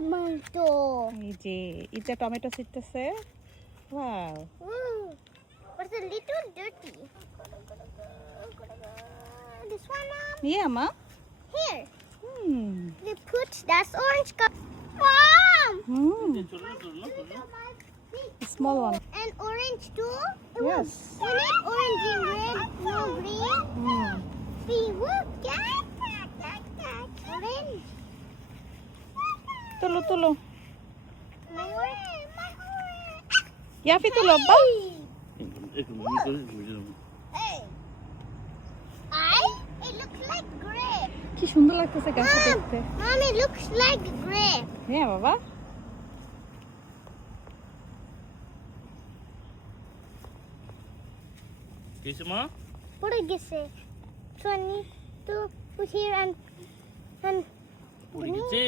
tomato. এই যে ইটা টমেটো ছিটতেছে। Wow, Ooh, but it's a little dirty. This one, Mom. Yeah মা। Here. Hmm They put that's orange cup. Mom. Hmm small one. And orange too. Yes. We need orange and red, no green. Hmm See, look, that. Orange. তুলো তুলো, My orange. My orange. ইয়াফি তুলো আব্বা। Hey. It looks like grape. কি সুন্দর লাগতেছে গাছটা দেখতে। Mom, it looks like grape. হ্যাঁ বাবা। কিছু মা What did you say? So I need to put here and পড়ে গেছে।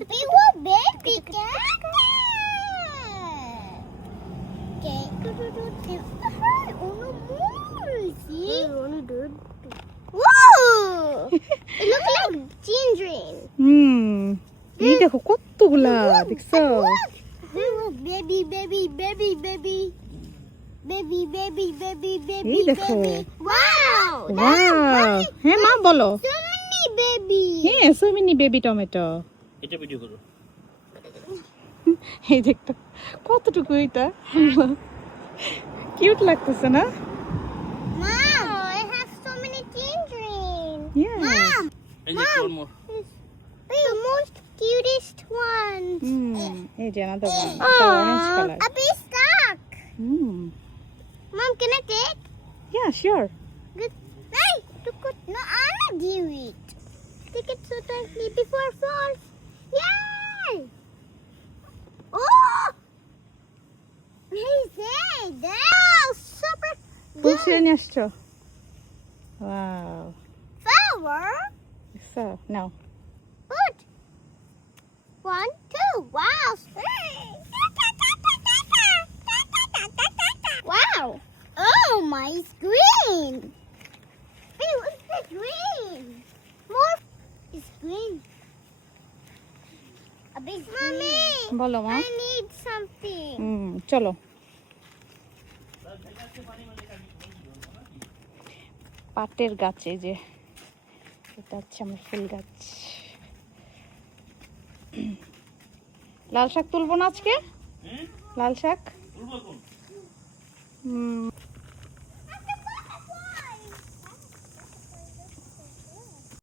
a big one, baby cat. Okay. Oh no more. See? Only did. Whoa! It looks like tangerine. হুম এই দেখো কতগুলা দেখছো। Look, baby, baby, baby, baby. Baby, baby, baby, baby, এই দেখো। baby. Wow! Wow, হ্যাঁ মা বলো। So many baby. হ্যাঁ সো মিনি বেবি টমেটো। এটা ভিডিও করো। এই দেখতো কতটুকু এটা, কিউট লাগতেছে না? Mom, I have so many tangerine. Yes. Mom, এই যে one more. the most cutest one. হুম এই যে another one, এটা orange colour. a bit stuck. Hmm Mom, can I take? Yeah sure. Good. Hey, look at no, I'm not do it. Take it so tightly before it falls. Yay! Oh! He said that super full good ছিঁড়ে নিয়ে আসছো। Wow flower. দেখছো নাও। Good. 1, 2. Wow. Wow. Oh my, it's green. Hey, what's the green? More is green. A big Mommy, বলো মা। I need something. হুম চলো। পাটের গাছে যে এটা হচ্ছে আমার ফুল গাছ। লাল শাক তুলবো না আজকে? লাল শাক